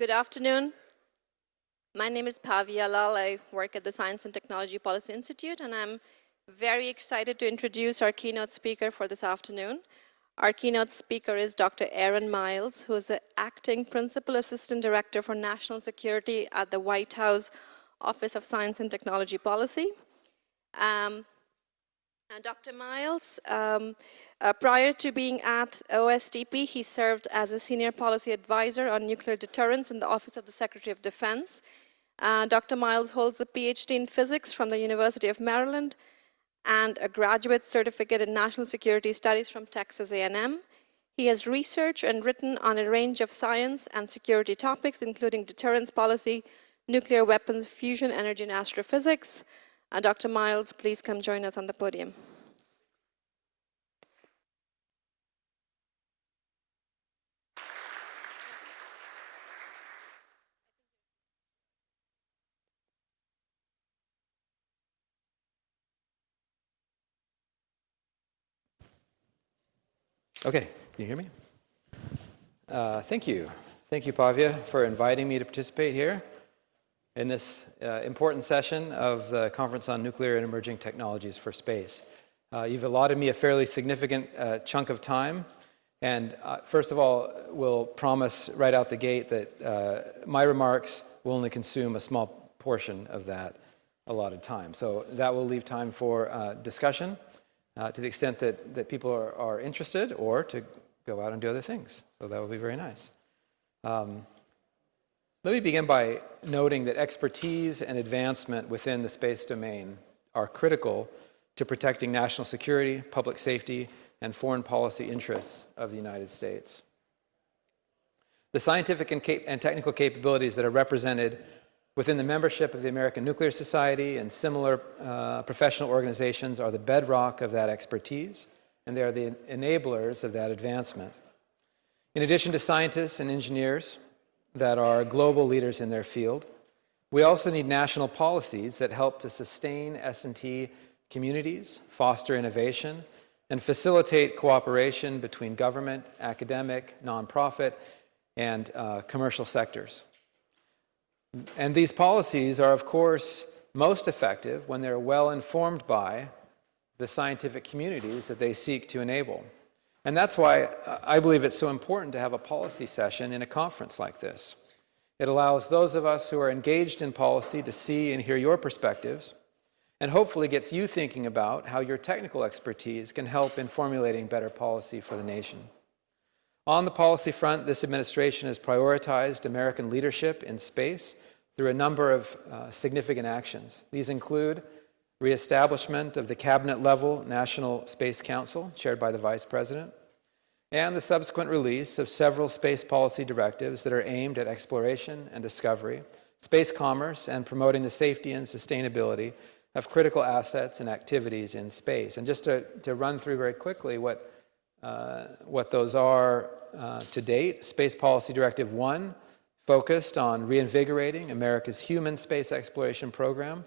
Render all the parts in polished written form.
Good afternoon. My name is Pavia Lal. I work at the Science and Technology Policy Institute, and I'm very excited to introduce our keynote speaker for this afternoon. Our keynote speaker is Dr. Erin Miles, who is the Acting Principal Assistant Director for National Security at the White House Office of Science and Technology Policy. And Dr. Miles, prior to being at OSTP, he served as a Senior Policy Advisor on Nuclear Deterrence in the Office of the Secretary of Defense. Dr. Miles holds a PhD in Physics from the University of Maryland and a Graduate Certificate in National Security Studies from Texas A&M. He has researched and written on a range of science and security topics, including deterrence policy, nuclear weapons, fusion energy, and astrophysics. Dr. Miles, please come join us on the podium. Okay, can you hear me? Thank you. Thank you, Pavia, for inviting me to participate here in this important session of the Conference on Nuclear and Emerging Technologies for Space. You've allotted me a fairly significant chunk of time, and first of all, we'll promise right out the gate that my remarks will only consume a small portion of that allotted time. So that will leave time for discussion to the extent that people are interested, or to go out and do other things. So that will be very nice. Let me begin by noting that expertise and advancement within the space domain are critical to protecting national security, public safety, and foreign policy interests of the United States. The scientific and technical capabilities that are represented within the membership of the American Nuclear Society and similar professional organizations are the bedrock of that expertise, and they are the enablers of that advancement. In addition to scientists and engineers that are global leaders in their field, we also need national policies that help to sustain S&T communities, foster innovation, and facilitate cooperation between government, academic, nonprofit, and commercial sectors. And these policies are, of course, most effective when they're well informed by the scientific communities that they seek to enable. And that's why I believe it's so important to have a policy session in a conference like this. It allows those of us who are engaged in policy to see and hear your perspectives, and hopefully gets you thinking about how your technical expertise can help in formulating better policy for the nation. On the policy front, this administration has prioritized American leadership in space through a number of significant actions. These include reestablishment of the cabinet-level National Space Council, chaired by the Vice President, and the subsequent release of several space policy directives that are aimed at exploration and discovery, space commerce, and promoting the safety and sustainability of critical assets and activities in space. And just to run through very quickly what those are to date, Space Policy Directive 1 focused on reinvigorating America's human space exploration program,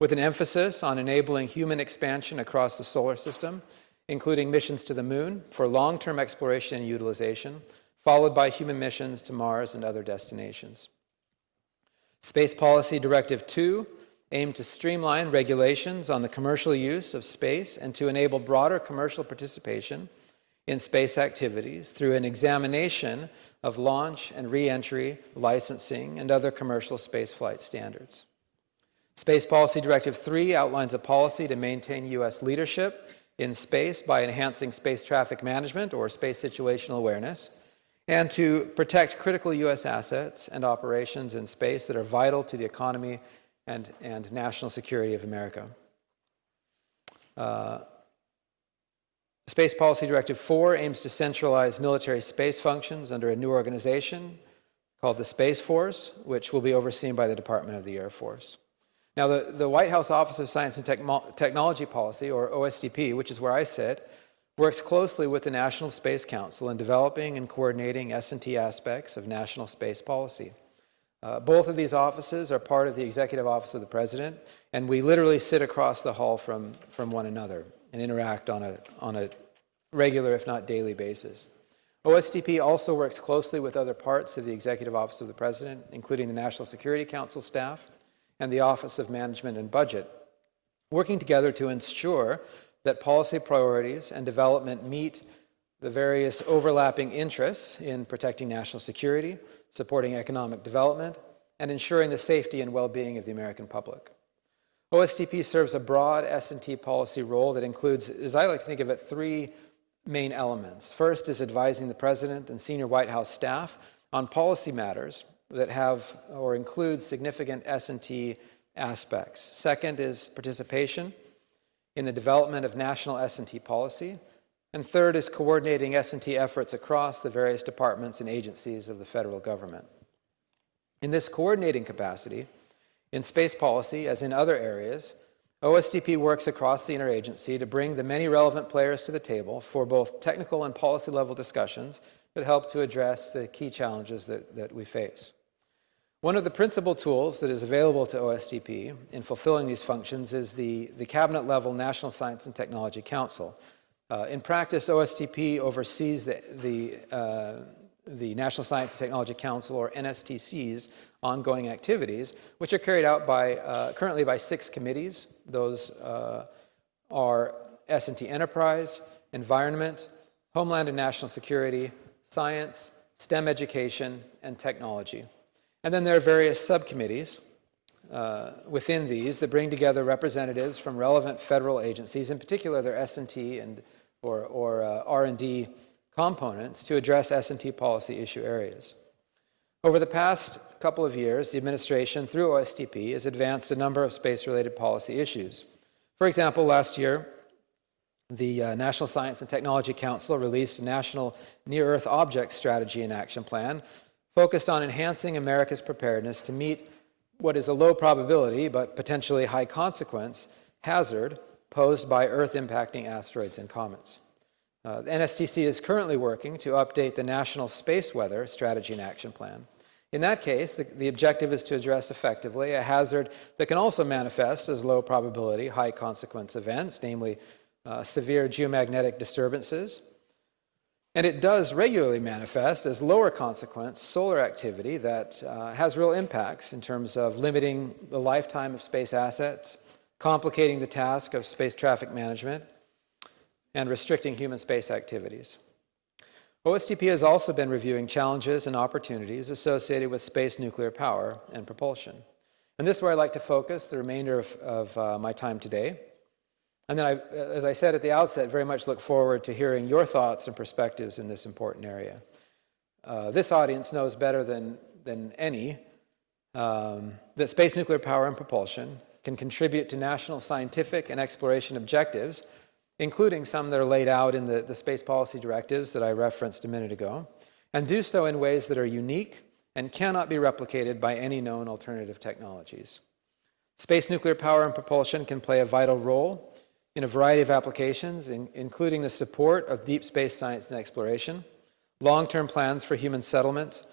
with an emphasis on enabling human expansion across the solar system, including missions to the moon for long-term exploration and utilization, followed by human missions to Mars and other destinations. Space Policy Directive 2 aimed to streamline regulations on the commercial use of space and to enable broader commercial participation in space activities through an examination of launch and re-entry, licensing, and other commercial spaceflight standards. Space Policy Directive 3 outlines a policy to maintain U.S. leadership in space by enhancing space traffic management, or space situational awareness, and to protect critical U.S. assets and operations in space that are vital to the economy and national security of America. Space Policy Directive 4 aims to centralize military space functions under a new organization called the Space Force, which will be overseen by the Department of the Air Force. Now, the White House Office of Science and Technology Policy, or OSTP, which is where I sit, works closely with the National Space Council in developing and coordinating S&T aspects of national space policy. Both of these offices are part of the Executive Office of the President, and we literally sit across the hall from one another and interact on a regular, if not daily basis. OSTP also works closely with other parts of the Executive Office of the President, including the National Security Council staff and the Office of Management and Budget, working together to ensure that policy priorities and development meet the various overlapping interests in protecting national security, supporting economic development, and ensuring the safety and well-being of the American public. OSTP serves a broad S&T policy role that includes, as I like to think of it, three main elements. First is advising the President and senior White House staff on policy matters that have or include significant S&T aspects. Second is participation in the development of national S&T policy. And third is coordinating S&T efforts across the various departments and agencies of the federal government. In this coordinating capacity, in space policy, as in other areas, OSTP works across the interagency to bring the many relevant players to the table for both technical and policy level discussions that help to address the key challenges that we face. One of the principal tools that is available to OSTP in fulfilling these functions is the cabinet-level National Science and Technology Council. In practice, OSTP oversees the National Science and Technology Council, or NSTC's, ongoing activities, which are carried out currently by 6 committees. Those are S&T Enterprise, Environment, Homeland and National Security, Science, STEM Education, and Technology. And then there are various subcommittees within these that bring together representatives from relevant federal agencies, in particular their S&T or R&D components, to address S&T policy issue areas. Over the past couple of years, the administration, through OSTP, has advanced a number of space-related policy issues. For example, last year, the National Science and Technology Council released a National Near-Earth Object Strategy and Action Plan focused on enhancing America's preparedness to meet what is a low probability but potentially high consequence hazard posed by Earth-impacting asteroids and comets. The NSTC is currently working to update the National Space Weather Strategy and Action Plan. In that case, the objective is to address effectively a hazard that can also manifest as low probability, high consequence events, namely severe geomagnetic disturbances. And it does regularly manifest as lower consequence solar activity that has real impacts in terms of limiting the lifetime of space assets, complicating the task of space traffic management, and restricting human space activities. OSTP has also been reviewing challenges and opportunities associated with space nuclear power and propulsion. And this is where I'd like to focus the remainder of my time today. And then, as I said at the outset, very much look forward to hearing your thoughts and perspectives in this important area. This audience knows better than any that space nuclear power and propulsion can contribute to national scientific and exploration objectives, including some that are laid out in the space policy directives that I referenced a minute ago, and do so in ways that are unique and cannot be replicated by any known alternative technologies. Space nuclear power and propulsion can play a vital role in a variety of applications, including the support of deep space science and exploration, long-term plans for human settlement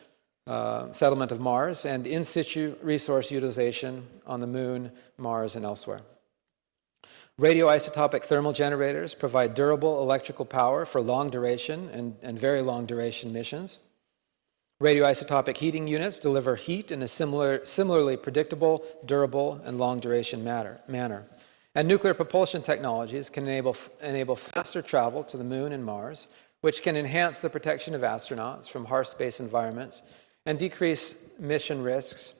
of Mars, and in situ resource utilization on the Moon, Mars, and elsewhere. Radioisotopic thermal generators provide durable electrical power for long duration and very long duration missions. Radioisotopic heating units deliver heat in a similarly predictable, durable, and long duration manner. And nuclear propulsion technologies can enable faster travel to the Moon and Mars, which can enhance the protection of astronauts from harsh space environments and decrease mission risks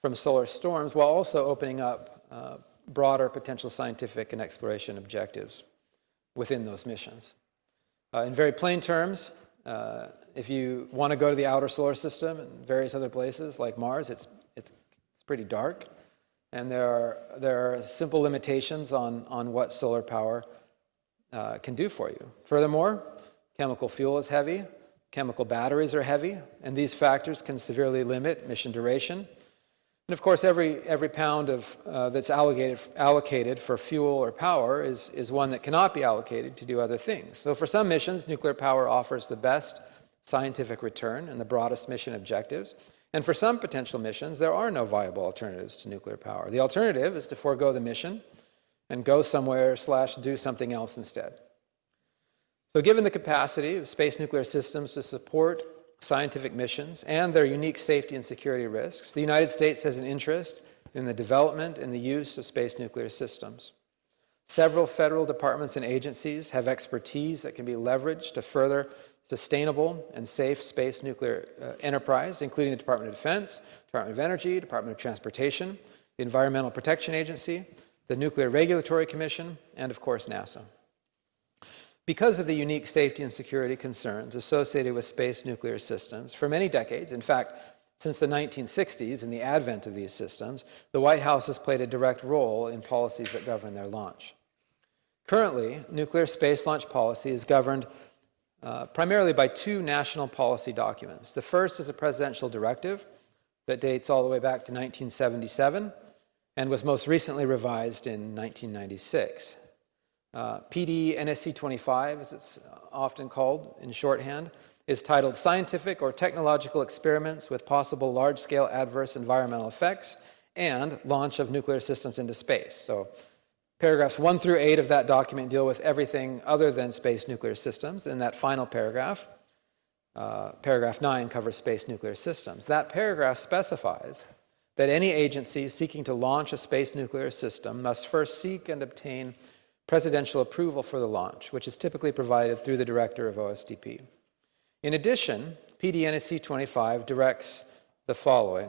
from solar storms, while also opening up broader potential scientific and exploration objectives within those missions. In very plain terms, if you want to go to the outer solar system and various other places like Mars, it's pretty dark, and there are simple limitations on what solar power can do for you. Furthermore, chemical fuel is heavy, chemical batteries are heavy, and these factors can severely limit mission duration. And of course, every pound that's allocated for fuel or power is one that cannot be allocated to do other things. So for some missions, nuclear power offers the best scientific return and the broadest mission objectives. And for some potential missions, there are no viable alternatives to nuclear power. The alternative is to forego the mission and go somewhere / do something else instead. So given the capacity of space nuclear systems to support scientific missions and their unique safety and security risks, the United States has an interest in the development and the use of space nuclear systems. Several federal departments and agencies have expertise that can be leveraged to further sustainable and safe space nuclear enterprise, including the Department of Defense, Department of Energy, Department of Transportation, the Environmental Protection Agency, the Nuclear Regulatory Commission, and of course, NASA. Because of the unique safety and security concerns associated with space nuclear systems, for many decades, in fact, since the 1960s and the advent of these systems, the White House has played a direct role in policies that govern their launch. Currently, nuclear space launch policy is governed primarily by two national policy documents. The first is a presidential directive that dates all the way back to 1977 and was most recently revised in 1996. PD NSC 25, as it's often called in shorthand, is titled Scientific or Technological Experiments with Possible Large-Scale Adverse Environmental Effects and Launch of Nuclear Systems into Space. So paragraphs 1 through 8 of that document deal with everything other than space nuclear systems. And that final paragraph, paragraph 9, covers space nuclear systems. That paragraph specifies that any agency seeking to launch a space nuclear system must first seek and obtain presidential approval for the launch, which is typically provided through the director of OSDP. In addition, PD NSC 25 directs the following.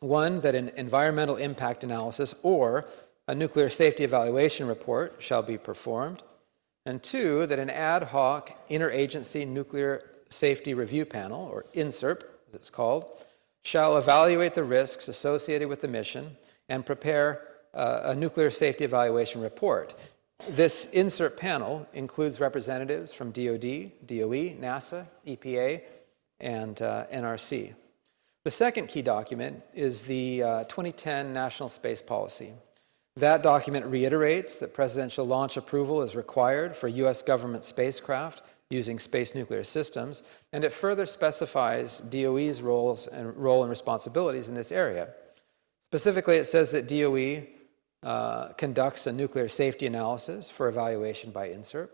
One, that an environmental impact analysis or a nuclear safety evaluation report shall be performed. And two, that an ad hoc interagency nuclear safety review panel, or INSERP, as it's called, shall evaluate the risks associated with the mission and prepare a nuclear safety evaluation report. This INSERP panel includes representatives from DoD, DOE, NASA, EPA, and NRC. The second key document is the 2010 National Space Policy. That document reiterates that presidential launch approval is required for U.S. government spacecraft using space nuclear systems, and it further specifies DOE's role and responsibilities in this area. Specifically, it says that DOE conducts a nuclear safety analysis for evaluation by INSERP,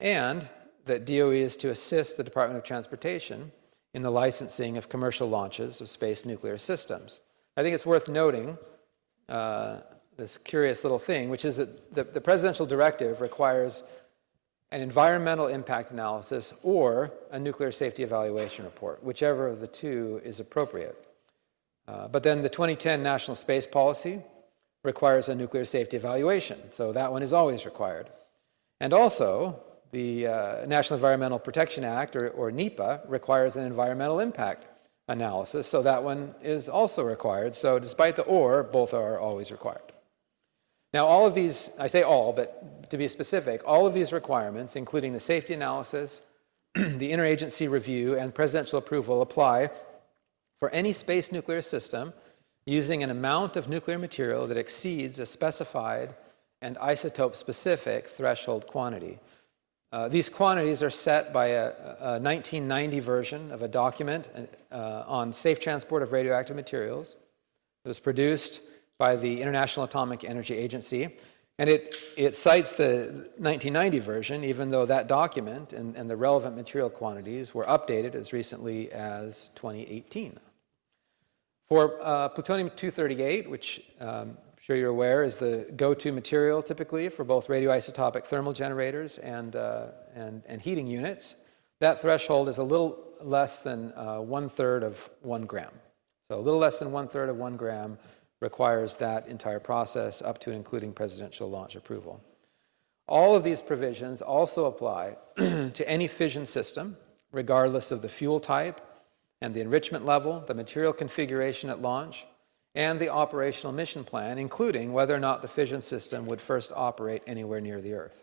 and that DOE is to assist the Department of Transportation in the licensing of commercial launches of space nuclear systems. I think it's worth noting this curious little thing, which is that the presidential directive requires an environmental impact analysis or a nuclear safety evaluation report, whichever of the two is appropriate. But then the 2010 National Space Policy requires a nuclear safety evaluation, so that one is always required. And also, the National Environmental Protection Act, or NEPA, requires an environmental impact analysis, so that one is also required. So despite the or, both are always required. Now, all of these, I say all, but to be specific, all of these requirements, including the safety analysis, the interagency review, and presidential approval, apply for any space nuclear system using an amount of nuclear material that exceeds a specified and isotope-specific threshold quantity. These quantities are set by a 1990 version of a document on safe transport of radioactive materials. It was produced by the International Atomic Energy Agency, and it cites the 1990 version, even though that document and the relevant material quantities were updated as recently as 2018. For plutonium-238, which I'm sure you're aware is the go-to material typically for both radioisotopic thermal generators and heating units, that threshold is a little less than 1/3 of 1 gram. So a little less than 1/3 of 1 gram requires that entire process up to and including presidential launch approval. All of these provisions also apply to any fission system, regardless of the fuel type and the enrichment level, the material configuration at launch, and the operational mission plan, including whether or not the fission system would first operate anywhere near the Earth.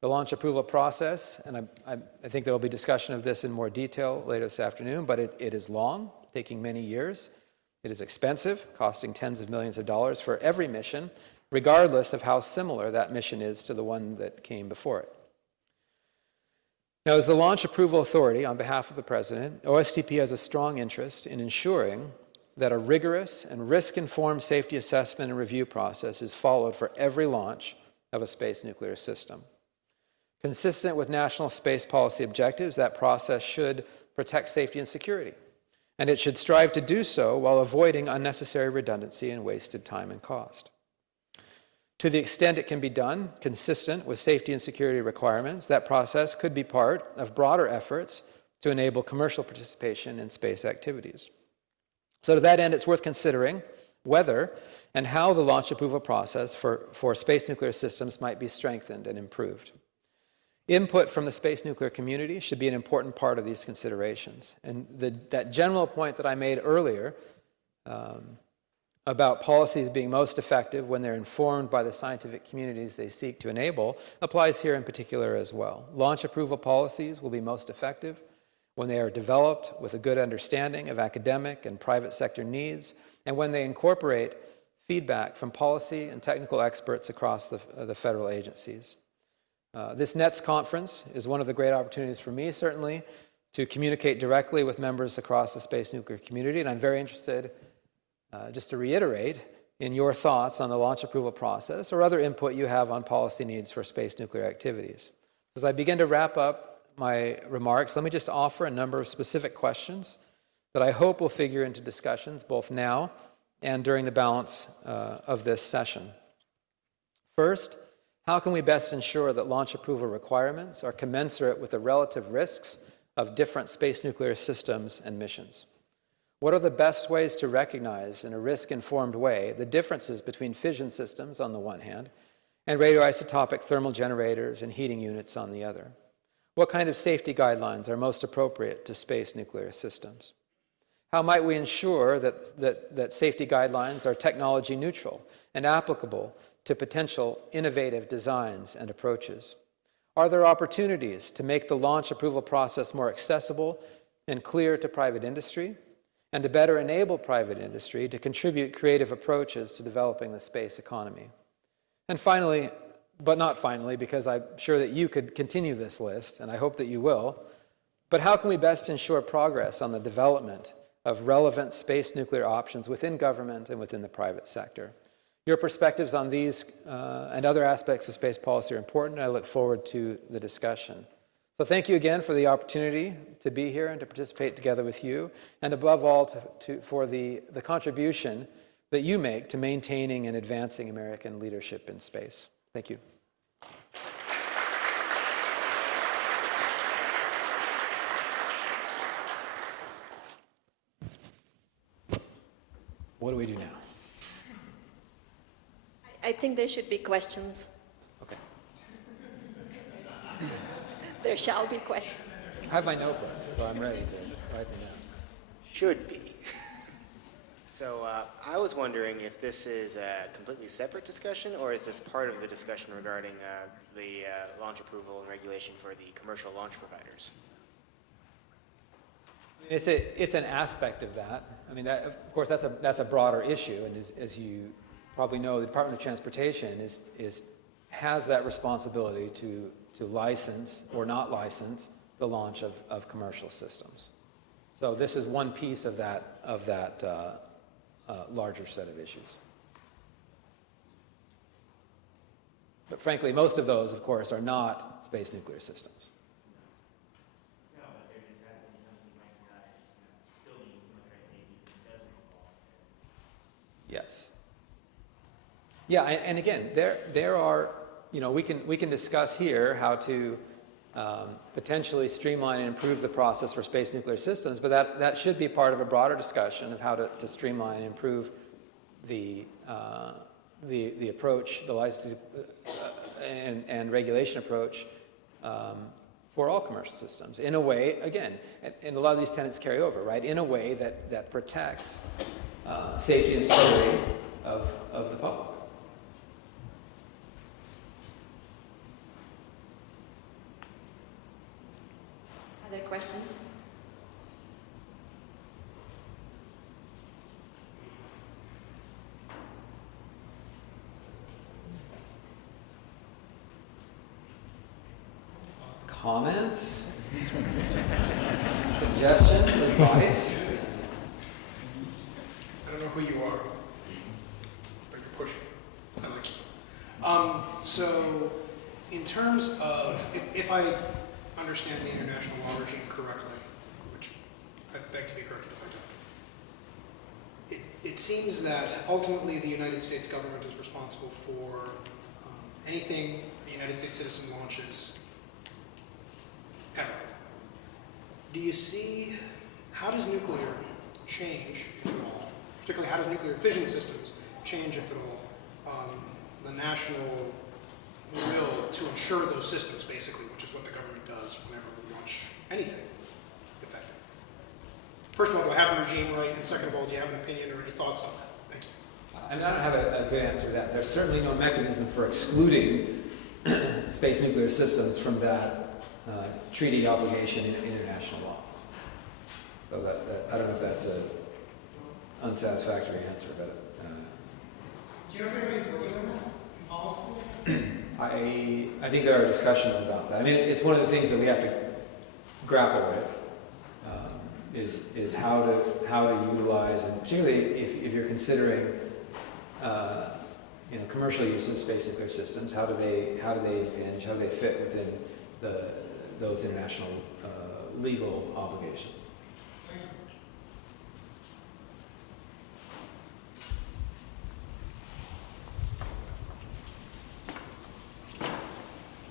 The launch approval process, and I think there will be discussion of this in more detail later this afternoon, but it is long, taking many years. It is expensive, costing tens of millions of dollars for every mission, regardless of how similar that mission is to the one that came before it. Now, as the launch approval authority on behalf of the President, OSDP has a strong interest in ensuring that a rigorous and risk-informed safety assessment and review process is followed for every launch of a space nuclear system. Consistent with national space policy objectives, that process should protect safety and security, and it should strive to do so while avoiding unnecessary redundancy and wasted time and cost. To the extent it can be done consistent with safety and security requirements, that process could be part of broader efforts to enable commercial participation in space activities. So to that end, it's worth considering whether and how the launch approval process for space nuclear systems might be strengthened and improved. Input from the space nuclear community should be an important part of these considerations. And that general point that I made earlier about policies being most effective when they're informed by the scientific communities they seek to enable applies here in particular as well. Launch approval policies will be most effective when they are developed with a good understanding of academic and private sector needs, and when they incorporate feedback from policy and technical experts across the federal agencies. This NETS conference is one of the great opportunities for me, certainly, to communicate directly with members across the space nuclear community, and I'm very interested, just to reiterate, in your thoughts on the launch approval process or other input you have on policy needs for space nuclear activities. As I begin to wrap up my remarks, let me just offer a number of specific questions that I hope will figure into discussions both now and during the balance of this session. First, how can we best ensure that launch approval requirements are commensurate with the relative risks of different space nuclear systems and missions? What are the best ways to recognize in a risk-informed way the differences between fission systems on the one hand and radioisotopic thermal generators and heating units on the other? What kind of safety guidelines are most appropriate to space nuclear systems? How might we ensure that safety guidelines are technology neutral and applicable to potential innovative designs and approaches? Are there opportunities to make the launch approval process more accessible and clear to private industry, and to better enable private industry to contribute creative approaches to developing the space economy? And finally, but not finally, because I'm sure that you could continue this list, and I hope that you will, but how can we best ensure progress on the development of relevant space nuclear options within government and within the private sector? Your perspectives on these and other aspects of space policy are important, and I look forward to the discussion. So thank you again for the opportunity to be here and to participate together with you, and above all for the contribution that you make to maintaining and advancing American leadership in space. Thank you. What do we do now? I think there should be questions. Okay. There shall be questions. I have my notebook, so I'm ready to write them down. Should be. So I was wondering if this is a completely separate discussion, or is this part of the discussion regarding the launch approval and regulation for the commercial launch providers? It's an aspect of that. I mean, of course, that's a broader issue, and as you probably know, the Department of Transportation has that responsibility to license or not license the launch of commercial systems. So this is one piece of that larger set of issues. But frankly, most of those, of course, are not space nuclear systems. No, but there just happens to be something like that still needs too much red tape because it doesn't involve census. Yes. Yeah, and again, there are, we can discuss here how to potentially streamline and improve the process for space nuclear systems, but that should be part of a broader discussion of how to streamline and improve the approach, the licensing and regulation approach for all commercial systems in a way, again, and a lot of these tenets carry over, right, in a way that protects safety and security of the public. Other questions? Comments? Suggestions? Advice? I don't know who you are, but you're pushing. I like you. So, in terms of if I understand the international law regime correctly, which I beg to be corrected if I don't, it seems that ultimately the United States government is responsible for anything a United States citizen launches ever. Do you see, how does nuclear change, if at all, particularly how does nuclear fission systems change, if at all, the national will to ensure those systems, basically, which is what the government does whenever we launch anything effective? First of all, do I have the regime right? And second of all, do you have an opinion or any thoughts on that? Thank you. I mean, I don't have a good answer to that. There's certainly no mechanism for excluding space nuclear systems from that treaty obligation in international law. So I don't know if that's an unsatisfactory answer, but Do you know if anybody's working on that in policy? I think there are discussions about that. I mean, it's one of the things that we have to grapple with, is how to utilize, and particularly if you're considering commercial use of space nuclear systems, how do they impinge, how do they fit within those international legal obligations?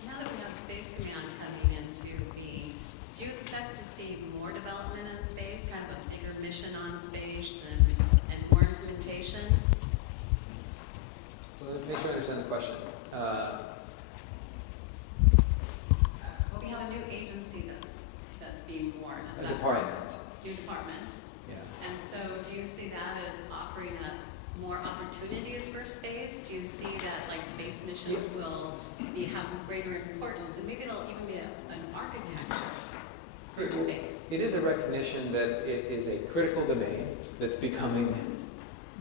Now that we have Space Command coming into being, do you expect to see more development in space, kind of a bigger mission on space and more implementation? So let me make sure I understand the question. Well, we have a new agency that's being born. Is A that department. correct? New department. Yeah. And so do you see that as offering up more opportunities for space? Do you see that like space missions will have greater importance, and maybe there'll even be an architecture for space? It is a recognition that it is a critical domain that's becoming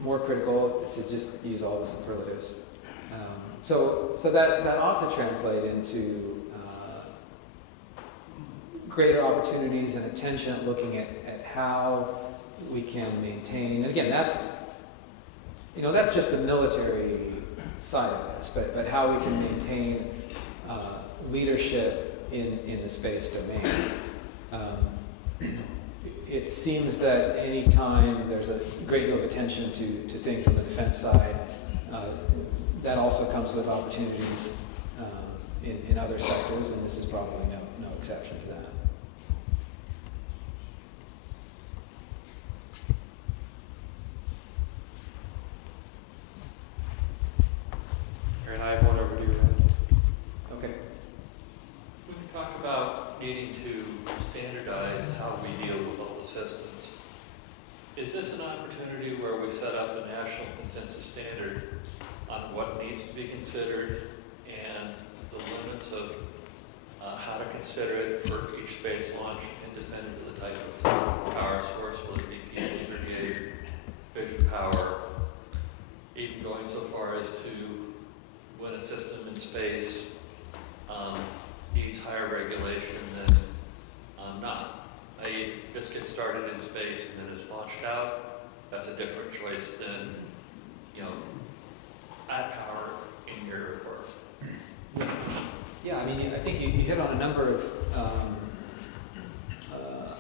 more critical, to just use all the superlatives. So that ought to translate into greater opportunities and attention looking at how we can maintain, and again, that's just the military side of this, but how we can maintain leadership in the space domain. It seems that any time there's a great deal of attention to things on the defense side, that also comes with opportunities in other sectors, and this is probably no exception to that. Erin, I have one over to you. Okay. When you talk about needing to standardize how we deal with all the systems, is this an opportunity where we set up a national consensus standard on what needs to be considered and the limits of how to consider it for each space launch, independent of the type of power source, whether it be P-38, fission power, even going so far as to when a system in space needs higher regulation than not. I just get started in space and then it's launched out. That's a different choice than, add power in your report. Yeah, I mean, I think you hit on a number of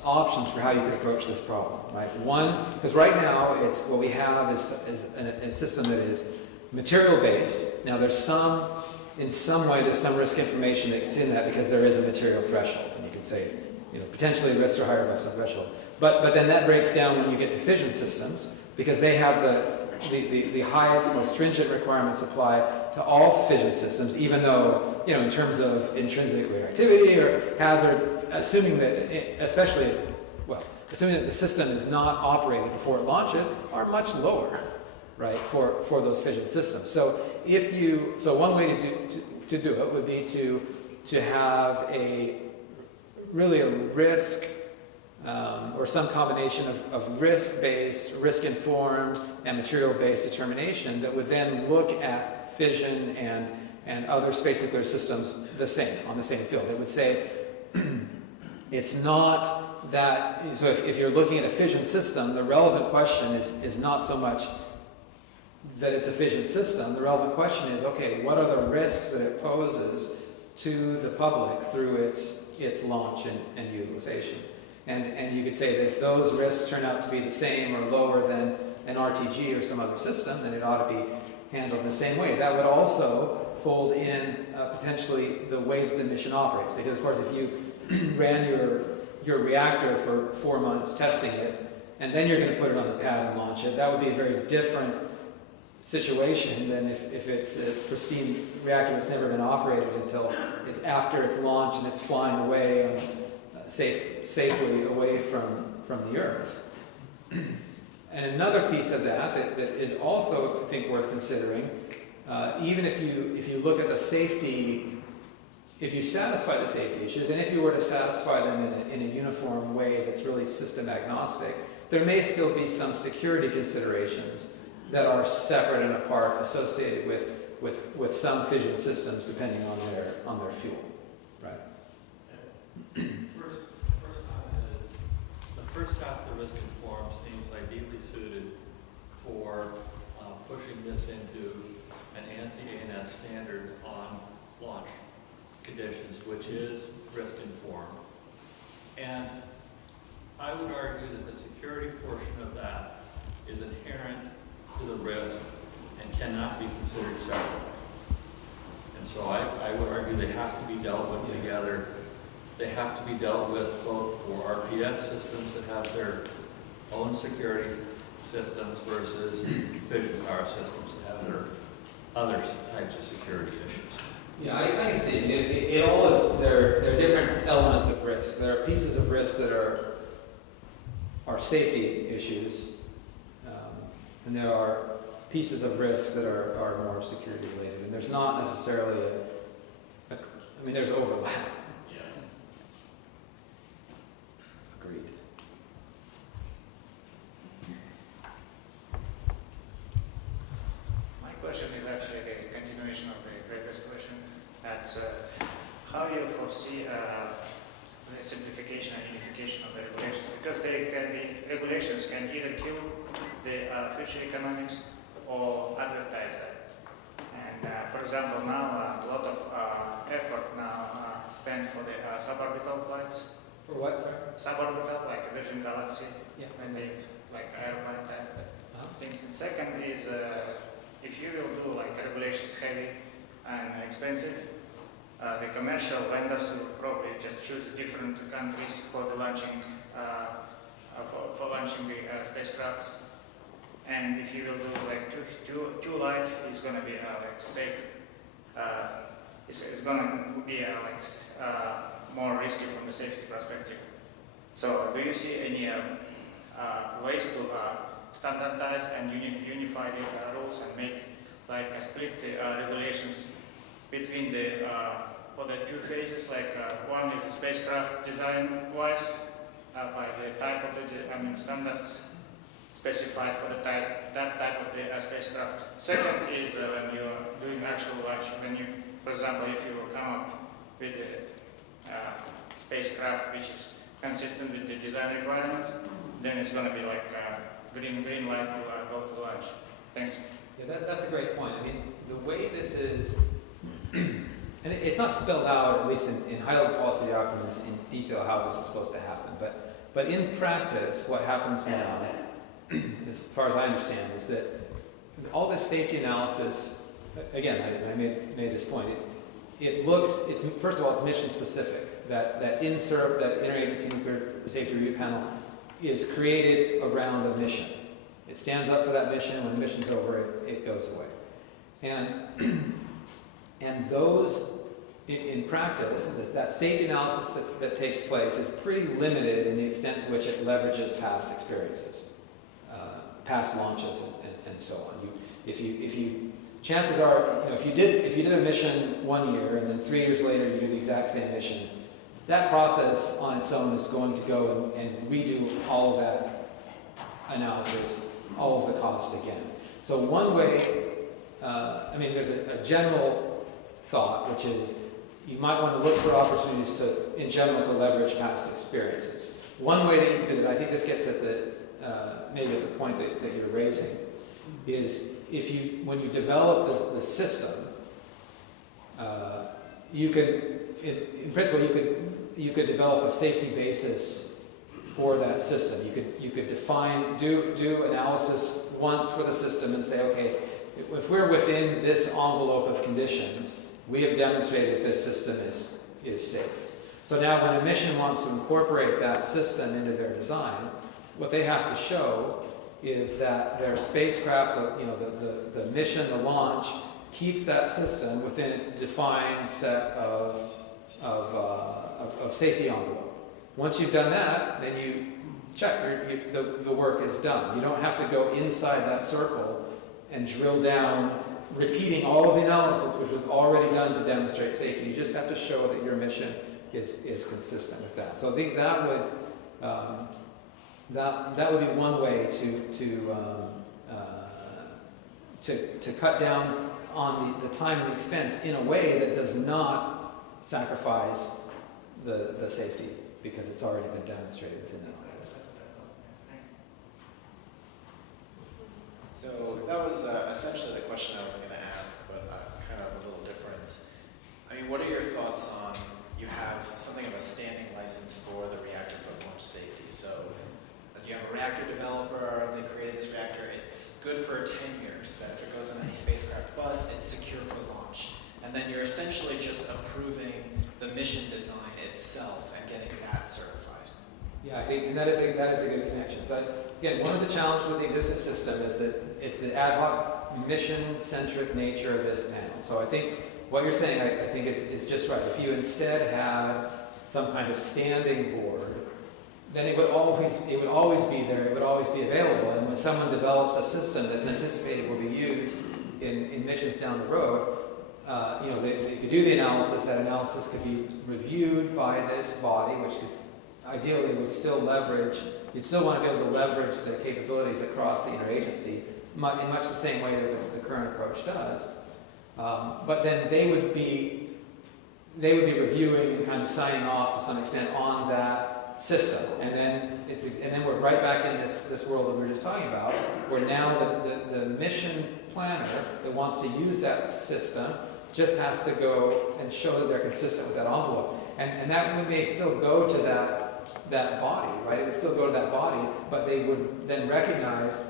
options for how you could approach this problem, right? One, because right now what we have is a system that is material-based. Now, in some way, there's some risk information that's in that because there is a material threshold, and you can say, potentially risks are higher above some threshold. But then that breaks down when you get to fission systems, because they have the highest, most stringent requirements apply to all fission systems, even though, in terms of intrinsic reactivity or hazard, assuming that the system is not operated before it launches, are much lower, right, for those fission systems. So one way to do it would be to have a risk or some combination of risk-based, risk-informed, and material-based determination that would then look at fission and other space nuclear systems on the same field. It would say it's not that, so if you're looking at a fission system, the relevant question is not so much that it's a fission system. The relevant question is, okay, what are the risks that it poses to the public through its launch and utilization. And you could say that if those risks turn out to be the same or lower than an RTG or some other system, then it ought to be handled the same way. That would also fold in potentially the way that the mission operates. Because of course if you ran your reactor for 4 months testing it, and then you're going to put it on the pad and launch it, that would be a very different situation than if it's a pristine reactor that's never been operated until it's after it's launched and it's flying away safely away from the Earth. And another piece of that is also, I think, worth considering, even if you look at the safety, if you satisfy the safety issues, and if you were to satisfy them in a uniform way that's really system agnostic, there may still be some security considerations that are separate and apart, associated with some fission systems, depending on their fuel. Right. First comment is the first chapter risk inform seems ideally suited for pushing this into an ANSI ANS standard on launch conditions, which is risk informed. And I would argue that the security portion of that is inherent to the risk and cannot be considered separate. And so I would argue they have to be dealt with together. They have to be dealt with both for RPS systems that have their own security systems versus fission power systems that have their other types of security issues. Yeah, I can see it. It all is, there are different elements of risk. There are pieces of risk that are safety issues, and there are pieces of risk that are more security related. And there's not necessarily I mean, there's overlap. Yeah. Agreed. My question is actually a continuation of the previous question. That's how you foresee the simplification and unification of the regulations, because regulations can either kill the future economics or advertise that. And for example, now a lot of effort now spent for the suborbital flights. For what, sorry? Suborbital, like Virgin Galaxy, Yeah. maybe like airplane type things. And second is if you will do like regulations heavy and expensive, the commercial vendors will probably just choose different countries for the launching for launching the spacecrafts. And if you will do like too light, it's going to be like safe. It's going to be more risky from the safety perspective. So, do you see any ways to standardize and unify the rules and make like split the regulations between the for the two phases? Like one is the spacecraft design-wise by the type of the standards specified for the that type of the spacecraft. Second is when you are doing actual launch. When you, for example, if you will come up with a spacecraft which is consistent with the design requirements, then it's going to be like green light to go to launch. Thanks. Yeah, that's a great point. I mean, the way this is, and it's not spelled out, at least in high-level policy documents, in detail how this is supposed to happen. But in practice, what happens now, as far as I understand, is that all this safety analysis, again, I made this point, it's first of all, it's mission specific. That INSERP, that Interagency Nuclear Safety Review Panel, is created around a mission. It stands up for that mission. When the mission's over, it goes away. And those, in practice, that safety analysis that takes place is pretty limited in the extent to which it leverages past experiences, past launches, and so on. If you chances are, if you did a mission 1 year and then 3 years later you do the exact same mission, that process on its own is going to go and redo all of that analysis, all of the cost again. So one way, there's a general thought, which is you might want to look for opportunities in general, to leverage past experiences. One way that you can do that, I think this gets at maybe at the point that you're raising, is when you develop the system, you could, in principle, you could develop a safety basis for that system. You could define, do analysis once for the system and say, okay, if we're within this envelope of conditions, we have demonstrated that this system is safe. So now when a mission wants to incorporate that system into their design, what they have to show is that their spacecraft, the mission, the launch, keeps that system within its defined set of safety envelope. Once you've done that, then you check, the work is done. You don't have to go inside that circle and drill down, repeating all of the analysis which was already done to demonstrate safety. You just have to show that your mission is consistent with that. So I think that would be one way to cut down on the time and expense in a way that does not sacrifice the safety, because it's already been demonstrated within that. So that was essentially the question I was going to ask, but kind of a little different. I mean, what are your thoughts on, you have something of a standing license for the reactor for launch safety. So you have a reactor developer, they created this reactor, it's good for 10 years, that if it goes on any spacecraft bus, it's secure for launch. And then you're essentially just approving the mission design itself and getting that certified. Yeah, I think, and that is a good connection. So again, one of the challenges with the existing system is that it's the ad hoc, mission-centric nature of this panel. So I think what you're saying, I think is just right. If you instead had some kind of standing board, then it would always be there, it would always be available. And when someone develops a system that's anticipated will be used in missions down the road, they could do the analysis. That analysis could be reviewed by this body, which could, ideally would still leverage, you'd still want to be able to leverage the capabilities across the interagency in much the same way that the current approach does. But then they would be reviewing and kind of signing off to some extent on that system. And then we're right back in this world that we were just talking about, where now the mission planner that wants to use that system just has to go and show that they're consistent with that envelope. And that may still go to that body, right? It would still go to that body, but they would then recognize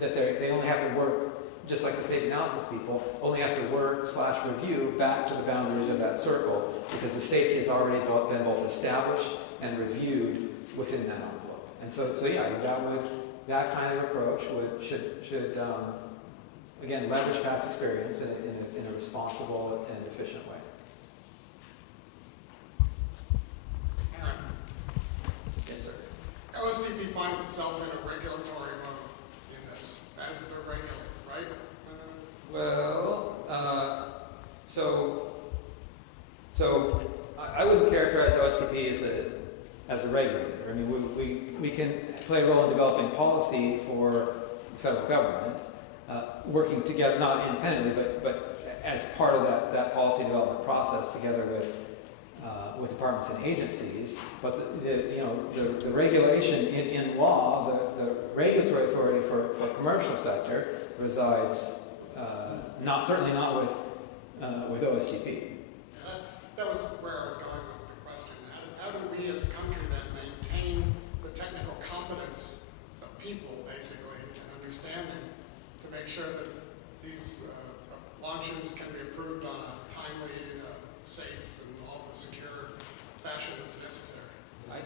that they only have to work, just like the safety analysis people, only have to work/review back to the boundaries of that circle, because the safety has already been both established and reviewed within that envelope. And so yeah, that kind of approach should again, leverage past experience in a responsible and efficient way. Aaron, Yes, sir. LSTP finds itself in a regulatory mode in this, as the regulator, right? Well, so I wouldn't characterize OSTP as a regulator. I mean, we can play a role in developing policy for the federal government, working together, not independently, but as part of that policy development process together with departments and agencies. But the regulation in law, the regulatory authority for commercial sector resides certainly not with OSTP. Yeah, that was where I was going with the question. How do we as a country then maintain the technical competence of people, basically, and understanding to make sure that these launches can be approved on a timely, safe, and all the secure fashion that's necessary? I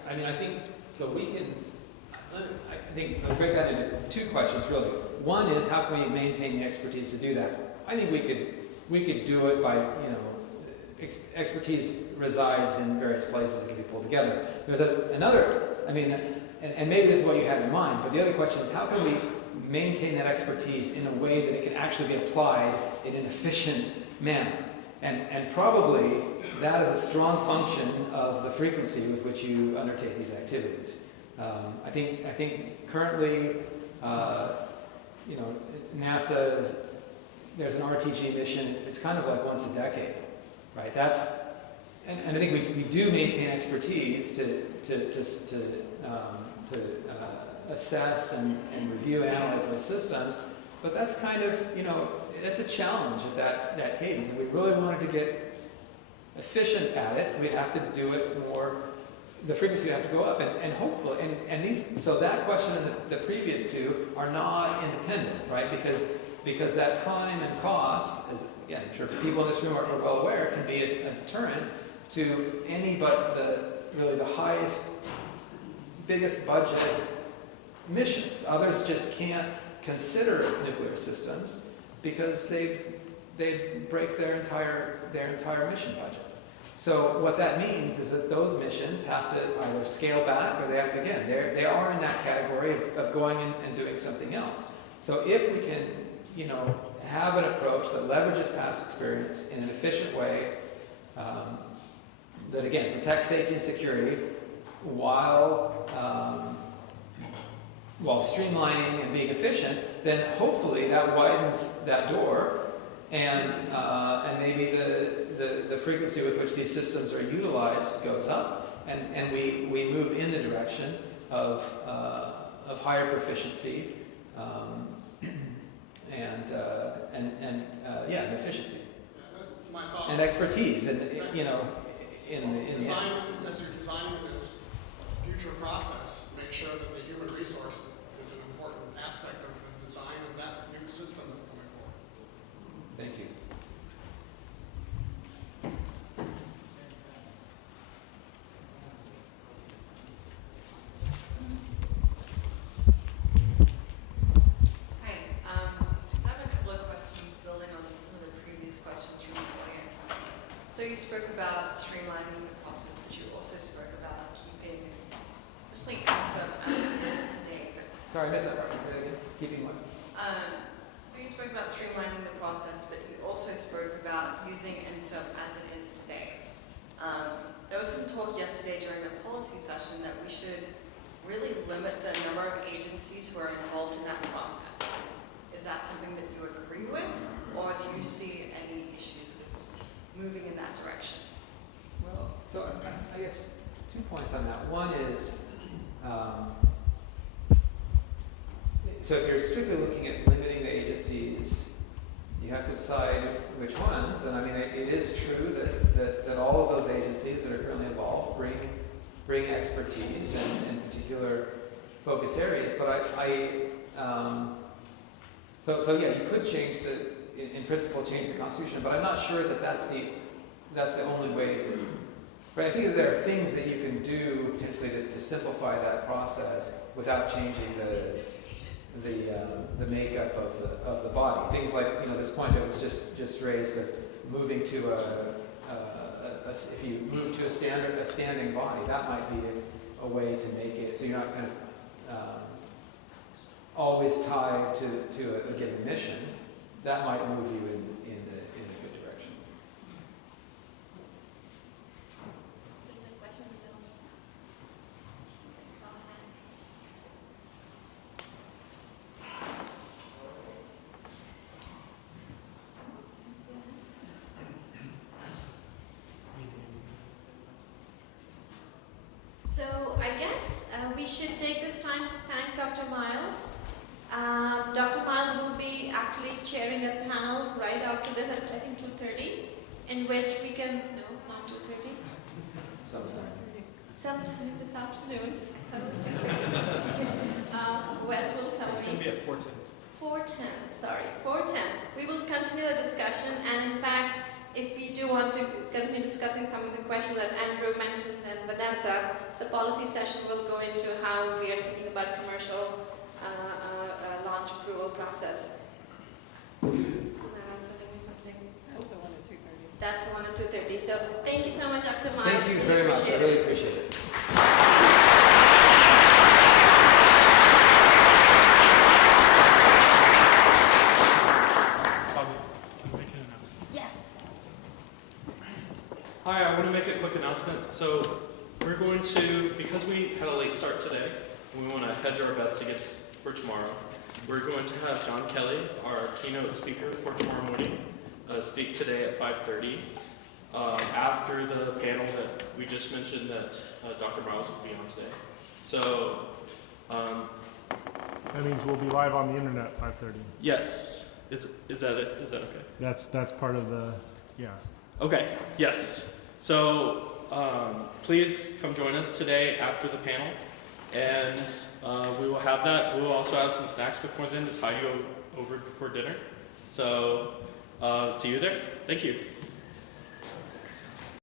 think I'll break that into two questions, really. One is, how can we maintain the expertise to do that? I think we could do it by, expertise resides in various places that can be pulled together. There's another, and maybe this is what you had in mind, but the other question is, how can we maintain that expertise in a way that it can actually be applied in an efficient manner? And probably that is a strong function of the frequency with which you undertake these activities. I think currently, NASA, there's an RTG mission. It's kind of like once a decade, right? And I think we do maintain expertise to assess and review and analyze those systems, but that's kind of, that's a challenge at that cadence. And we really wanted to get efficient at it, we'd have to do it more, the frequency would have to go up, and hopefully, and these, so that question and the previous two are not independent, right? Because that time and cost, as again, I'm sure people in this room are well aware, can be a deterrent to any but really the highest, biggest budget missions. Others just can't consider nuclear systems because they break their entire mission budget. So what that means is that those missions have to either scale back, or they have to, again, they are in that category of going and doing something else. So if we can, have an approach that leverages past experience in an efficient way, that again protects safety and security while streamlining and being efficient, then hopefully that widens that door, and maybe the frequency with which these systems are utilized goes up, and we move in the direction of higher proficiency and efficiency My thought and expertise, and design, as you're designing this future process, make sure that the human resource is an important aspect of the design of that new system that's going forward. Thank you. Hi. So I have a couple of questions building on some of the previous questions from the audience. So you spoke about streamlining the process, but you also spoke about keeping, especially INSOM as it is today. Sorry, I missed that part. Say that again. Keeping what? So you spoke about streamlining the process, but you also spoke about using INSOM as it is today. There was some talk yesterday during the policy session that we should really limit the number of agencies who are involved in that process. Is that something that you agree with, or do you see any issues with moving in that direction? Well, so I guess 2 points on that. One is, so if you're strictly looking at limiting the agencies, you have to decide which ones. And I mean, it is true that all of those agencies that are currently involved bring expertise and particular focus areas. But so yeah, you could change in principle, change the Constitution. But I'm not sure that that's the only way to. But I think that there are things that you can do potentially to simplify that process without changing the makeup of the body. Things like this point that was just raised of moving to if you move to a standing body, that might be a way to make it so you're not kind of always tied to a given mission. That might move you in a good direction. So I guess we should take this time to thank Dr. Miles. Dr. Miles will be actually chairing a panel right after this at I think 2:30, in which we can, no, not 2:30. Sometime this afternoon. I thought it was 2:30. Wes will tell me. It's going to be at 4:10. 4:10, sorry, 4:10. We will continue the discussion, and in fact, if you do want to continue discussing some of the questions that Andrew mentioned and Vanessa, the policy session will go into how we are thinking about commercial launch approval process. Susanna's telling me something. That's the one at 2:30. That's the one at 2:30. So thank you so much, Dr. Miles. Thank you very much. I really appreciate it. Yes. Hi, I want to make a quick announcement. So we're going to, because we had a late start today, we want to hedge our bets for tomorrow. We're going to have John Kelly, our keynote speaker for tomorrow morning, speak today at 5:30. After the panel that we just mentioned that Dr. Miles will be on today. So that means we'll be live on the internet at 5:30. yes, is that it? Is that okay? That's part of the, yeah. Okay, yes. So please come join us today after the panel, and we will have that. We will also have some snacks before then to tide you over before dinner. So see you there. Thank you.